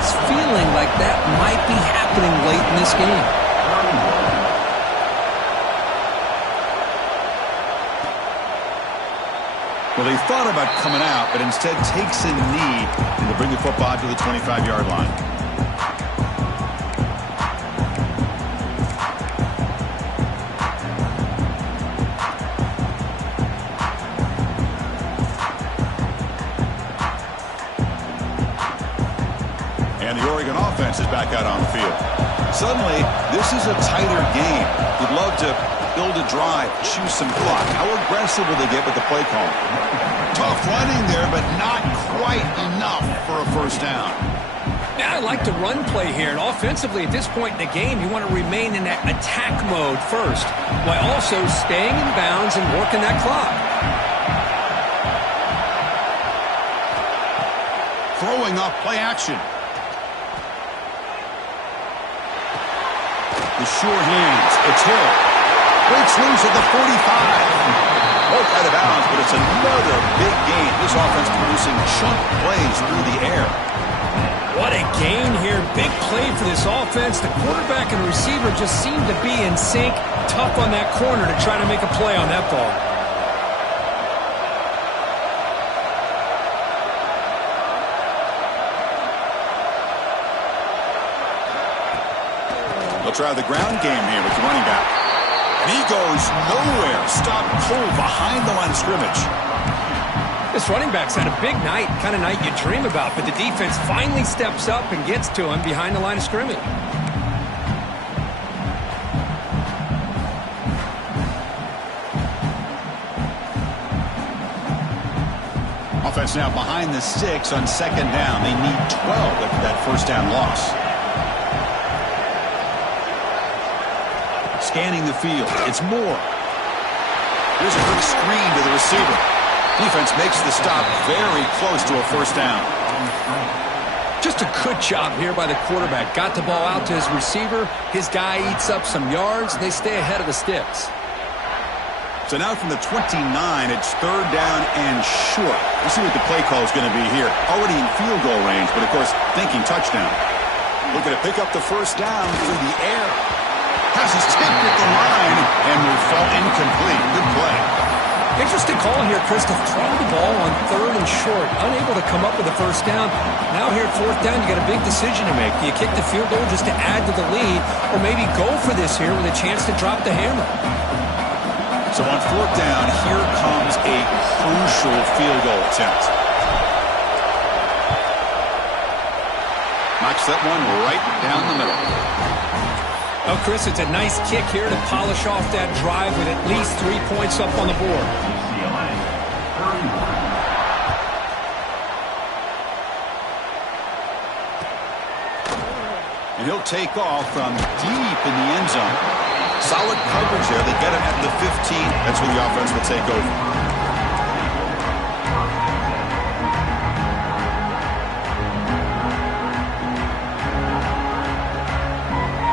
It's feeling like that might be happening late in this game. Well, they thought about coming out, but instead takes a knee to bring the football to the 25-yard line. And the Oregon offense is back out on the field. Suddenly, this is a tighter game. You'd love to build a drive, choose some clock. How aggressive will they get with the play call? Tough running there, but not quite enough for a first down. Yeah, I like the run play here. And offensively, at this point in the game, you want to remain in that attack mode first, while also staying in bounds and working that clock. Throwing off play action. The sure hands. It's Hill. Breaks loose at the 45. Both out of bounds, but it's another big gain. This offense producing chunk plays through the air. What a gain here. Big play for this offense. The quarterback and receiver just seem to be in sync. Tough on that corner to try to make a play on that ball. They'll try the ground game here with the running back. And he goes nowhere. Stopped cold behind the line of scrimmage. This running back's had a big night, kind of night you dream about, but the defense finally steps up and gets to him behind the line of scrimmage. Offense now behind the 6 on second down. They need 12 after that first down loss. Scanning the field. It's Moore. Here's a quick screen to the receiver. Defense makes the stop very close to a first down. Just a good job here by the quarterback. Got the ball out to his receiver. His guy eats up some yards. They stay ahead of the sticks. So now from the 29, it's third down and short. We'll see what the play call is going to be here. Already in field goal range, but of course thinking touchdown. Looking to pick up the first down through the air. Has his tipped at the line and will fall incomplete. Good play. Interesting call here, Chris, to throw the ball on third and short. Unable to come up with a first down. Now here at fourth down, you got a big decision to make. Do you kick the field goal just to add to the lead, or maybe go for this here with a chance to drop the hammer? So on fourth down, here comes a crucial field goal attempt. Knocks that one right down the middle. Oh, Chris, it's a nice kick here to polish off that drive with at least 3 points up on the board. And he'll take off from deep in the end zone. Solid coverage there. They get him at the 15. That's where the offense will take over.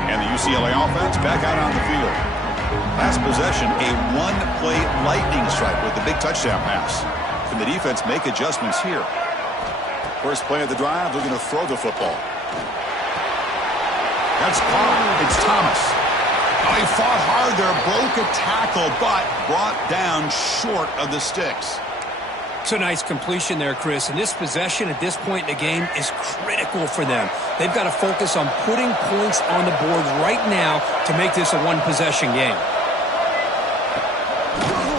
And the UCLA offense back out on the field. Last possession, a one-play lightning strike with the big touchdown pass. Can the defense make adjustments here? First play of the drive, they're going to throw the football. That's caught. It's Thomas. Oh, he fought hard there, broke a tackle, but brought down short of the sticks. It's a nice completion there, Chris. And this possession at this point in the game is critical for them. They've got to focus on putting points on the board right now to make this a one-possession game.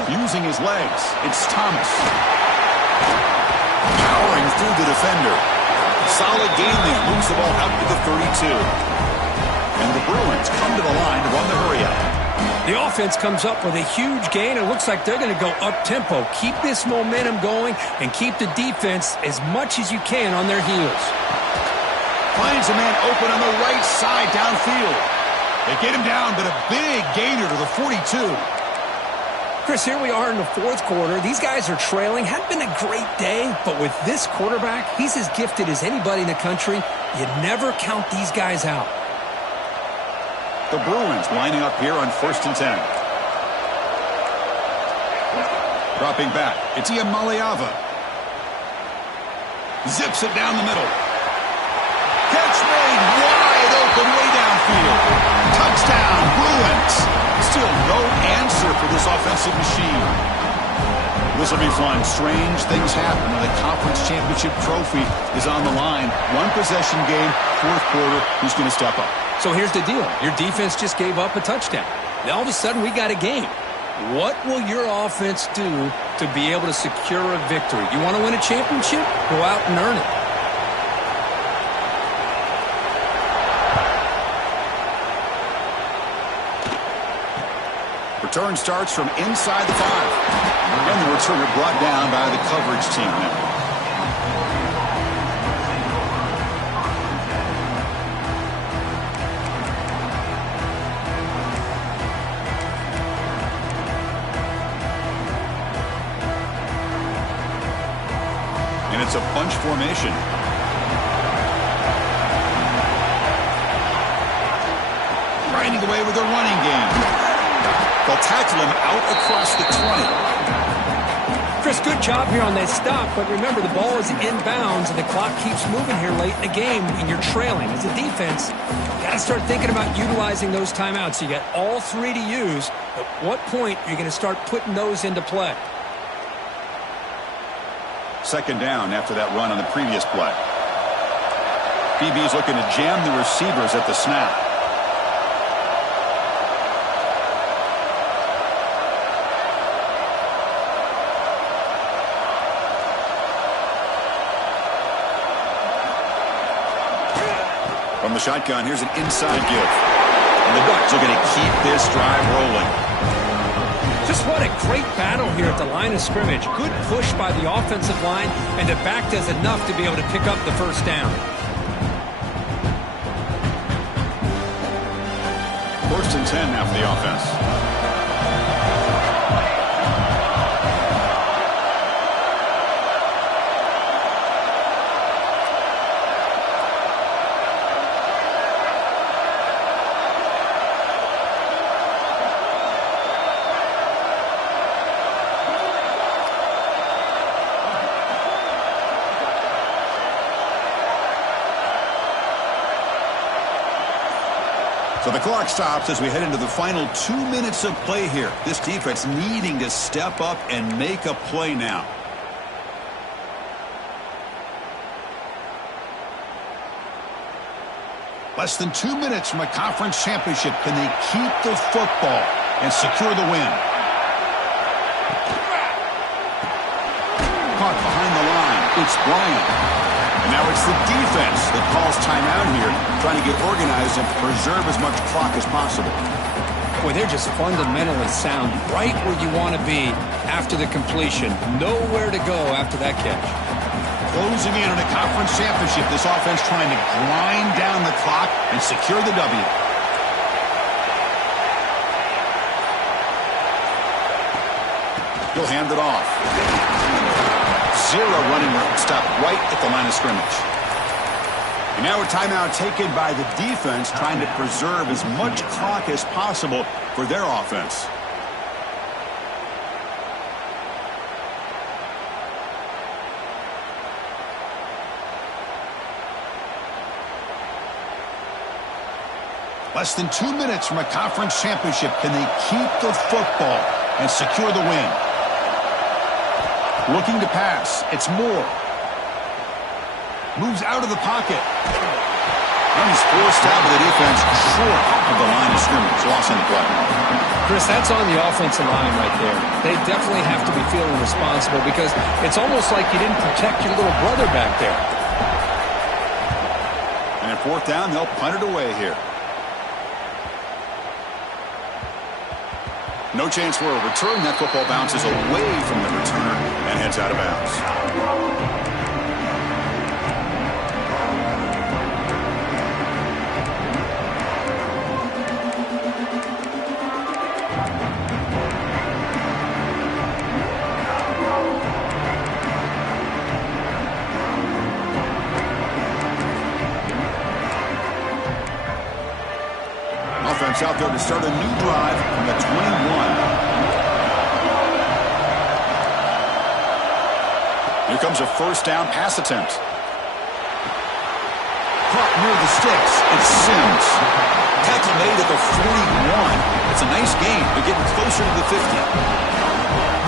Using his legs, it's Thomas. Powering through the defender. Solid gain there. Moves the ball out to the 32. And the Bruins come to the line to run the hurry-up. The offense comes up with a huge gain. It looks like they're going to go up-tempo. Keep this momentum going and keep the defense as much as you can on their heels. Finds a man open on the right side downfield. They get him down, but a big gainer to the 42. Chris, here we are in the fourth quarter. These guys are trailing. Hadn't been a great day, but with this quarterback, he's as gifted as anybody in the country. You never count these guys out. The Bruins lining up here on 1st and 10. Dropping back, it's Iamaleava. Zips it down the middle. Catch made wide open way downfield. Touchdown, Bruins. Still no answer for this offensive machine. This will be fun. Strange things happen when the conference championship trophy is on the line. One possession game, fourth quarter. Who's going to step up? So here's the deal. Your defense just gave up a touchdown. Now all of a sudden we got a game. What will your offense do to be able to secure a victory? You want to win a championship? Go out and earn it. Return starts from inside the 5. And the returner brought down by the coverage team now. And it's a bunch formation. Grinding away with a running game. They'll tackle him out across the 20. Chris, good job here on that stop, but remember the ball is inbounds and the clock keeps moving here late in the game and you're trailing. As a defense, you got to start thinking about utilizing those timeouts. You got all 3 to use. At what point are you going to start putting those into play? Second down after that run on the previous play. BB's looking to jam the receivers at the snap. From the shotgun, here's an inside give. And the Ducks are going to keep this drive rolling. Just what a great battle here at the line of scrimmage. Good push by the offensive line, and the back does enough to be able to pick up the first down. 1st and 10 now for the offense. So the clock stops as we head into the final 2 minutes of play here. This defense needing to step up and make a play now. Less than 2 minutes from a conference championship. Can they keep the football and secure the win? Caught behind the line. It's Bryant. And now it's the defense that calls timeout here, trying to get organized and preserve as much clock as possible. Boy, they're just fundamentally sound, right where you want to be after the completion. Nowhere to go after that catch. Closing in on a conference championship, this offense trying to grind down the clock and secure the W. He'll hand it off. Zero running room. Stop right at the line of scrimmage. And now a timeout taken by the defense, trying to preserve as much clock as possible for their offense. Less than 2 minutes from a conference championship. Can they keep the football and secure the win? Looking to pass. It's Moore. Moves out of the pocket. And he's forced out of the defense short of the line of scrimmage. Loss on the play. Chris, that's on the offensive line right there. They definitely have to be feeling responsible because it's almost like you didn't protect your little brother back there. And at fourth down, they'll punt it away here. No chance for a return. That football bounces away from the returner and heads out of bounds. Offense out there to start a new drive from the 21. Here comes a first down pass attempt. Caught near the sticks. It's Sims. Tackle made at the 41. It's a nice gain, but getting closer to the 50.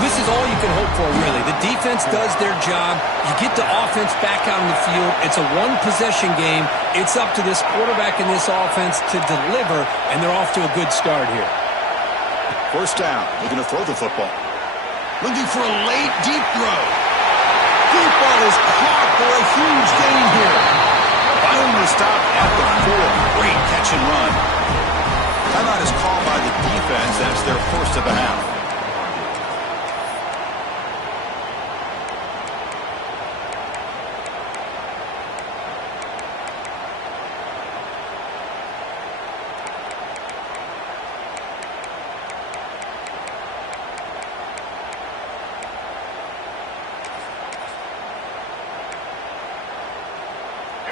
This is all you can hope for, really. The defense does their job. You get the offense back out on the field. It's a one-possession game. It's up to this quarterback and this offense to deliver, and they're off to a good start here. First down. Looking to throw the football. Looking for a late, deep throw. Deep ball is caught for a huge gain here. Finally stopped at the 4. Great catch and run. Timeout is called by the defense. That's their first of the half.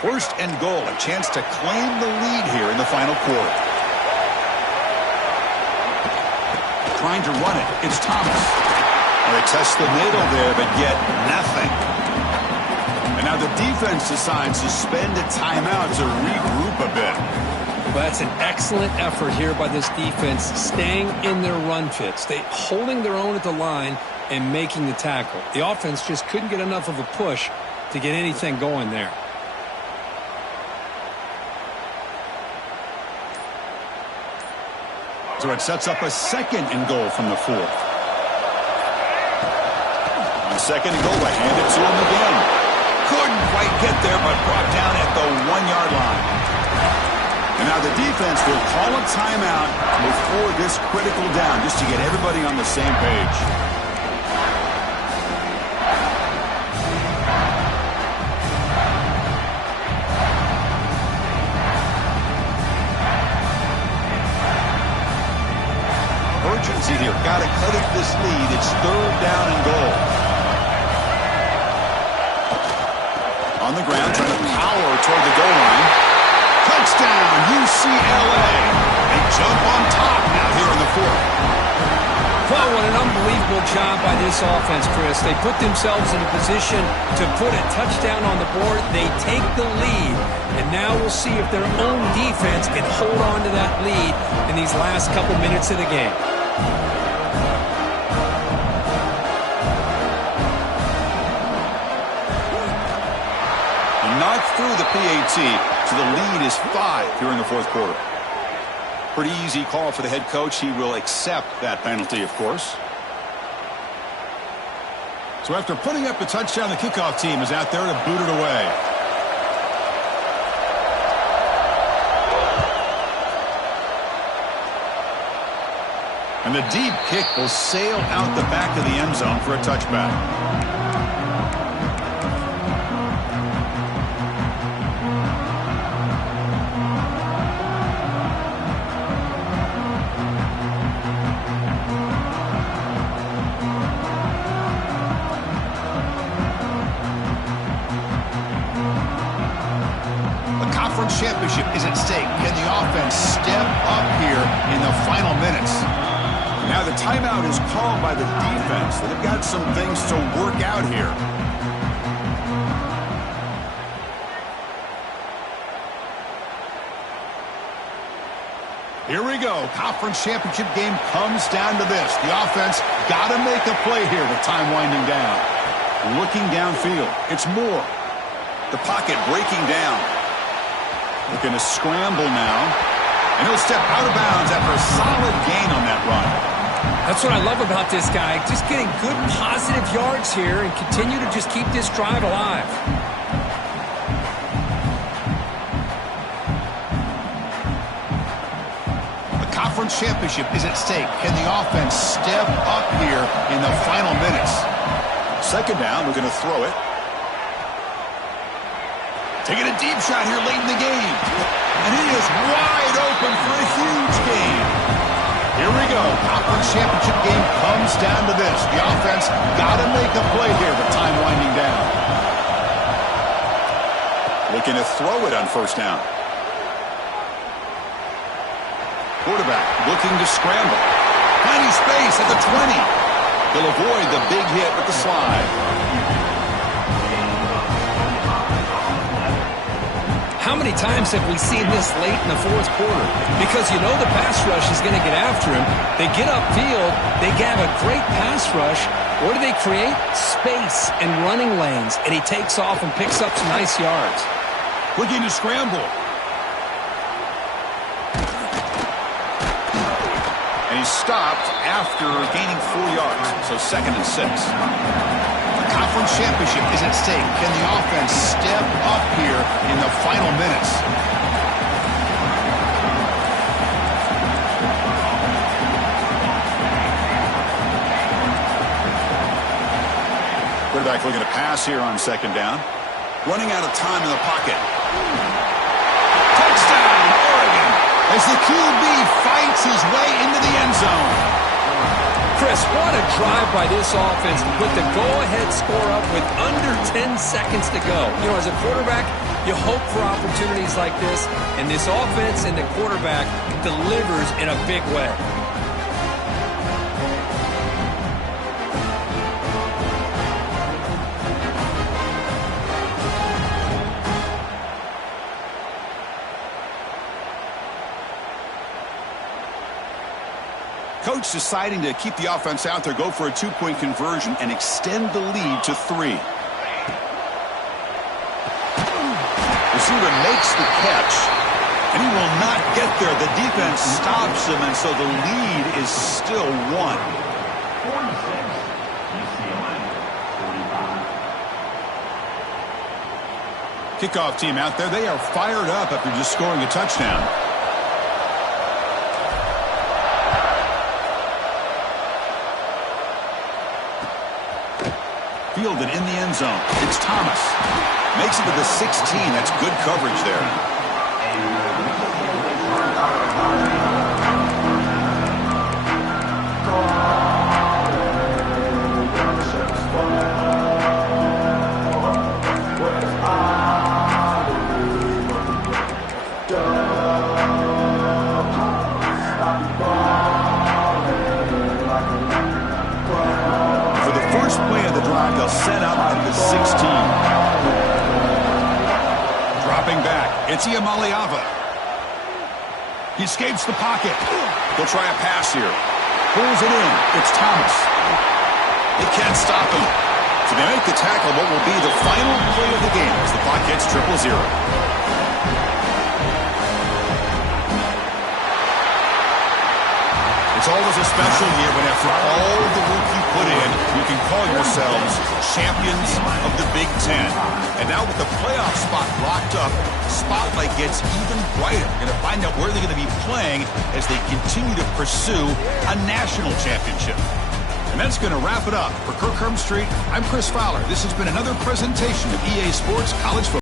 First and goal, a chance to claim the lead here in the final quarter. Trying to run it, it's Thomas. And they test the middle there, but get nothing. And now the defense decides to spend a timeout to regroup a bit. Well, that's an excellent effort here by this defense, staying in their run fits. They holding their own at the line and making the tackle. The offense just couldn't get enough of a push to get anything going there. So it sets up a second and goal from the 4. On second and goal, they hand it to him again. Couldn't quite get there, but brought down at the 1-yard line. And now the defense will call a timeout before this critical down, just to get everybody on the same page. Urgency here. Got to cut it this lead. It's third down and goal. On the ground, trying to power toward the goal line. Touchdown, UCLA. They jump on top now here in the 4th. Well, what an unbelievable job by this offense, Chris. They put themselves in a position to put a touchdown on the board. They take the lead, and now we'll see if their own defense can hold on to that lead in these last couple minutes of the game. Knocked through the PAT, so the lead is 5 here in the 4th quarter. Pretty easy call for the head coach. He will accept that penalty, of course. So after putting up the touchdown, the kickoff team is out there to boot it away. And the deep kick will sail out the back of the end zone for a touchback. conference championship is at stake. Can the offense step up here in the final minutes? Now the timeout is called by the defense. They've got some things to work out here. Here we go. Conference championship game comes down to this. The offense got to make a play here with time winding down. Looking downfield. It's Moore. The pocket breaking down. Looking to scramble now. And he'll step out of bounds after a solid gain on that run. That's what I love about this guy. Just getting good positive yards here and continue to just keep this drive alive. Conference championship is at stake. Can the offense step up here in the final minutes? Second down, we're going to throw it. Taking a deep shot here late in the game. And he is wide open for a huge gain. Here we go. Conference championship game comes down to this. The offense got to make a play here with time winding down. Looking to throw it on first down. Quarterback looking to scramble. Plenty space at the 20. He'll avoid the big hit with the slide. How many times have we seen this late in the fourth quarter? Because you know the pass rush is going to get after him. They get upfield. They have a great pass rush. What do they create? Space and running lanes. And he takes off and picks up some nice yards. Looking to scramble. And he's stopped after gaining 4 yards. So 2nd and 6. The conference championship is at stake. Can the offense step up here in the final minutes? Quarterback looking to pass here on 2nd down. Running out of time in the pocket. Touchdown, Oregon, as the QB fights his way into the end zone. Chris, what a drive by this offense to put the go-ahead score up with under 10 seconds to go. You know, as a quarterback, you hope for opportunities like this, and this offense and the quarterback delivers in a big way. Coach deciding to keep the offense out there, go for a 2-point conversion, and extend the lead to 3. Receiver makes the catch, and he will not get there. The defense stops him, and so the lead is still 1. Kickoff team out there. They are fired up after just scoring a touchdown. Fielded in the end zone. It's Thomas. Makes it to the 16. That's good coverage there. They'll set up at the 16. Dropping back, it's Iamaleava. He escapes the pocket. They'll try a pass here. Pulls it in. It's Thomas. They can't stop him. So they make the tackle, what will be the final play of the game as the clock hits 0-0. It's always a special year when after all the work you put in, you can call yourselves champions of the Big Ten. And now with the playoff spot locked up, the spotlight gets even brighter. We're going to find out where they're going to be playing as they continue to pursue a national championship. And that's going to wrap it up. For Kirk Herbstreit, I'm Chris Fowler. This has been another presentation of EA Sports College Football.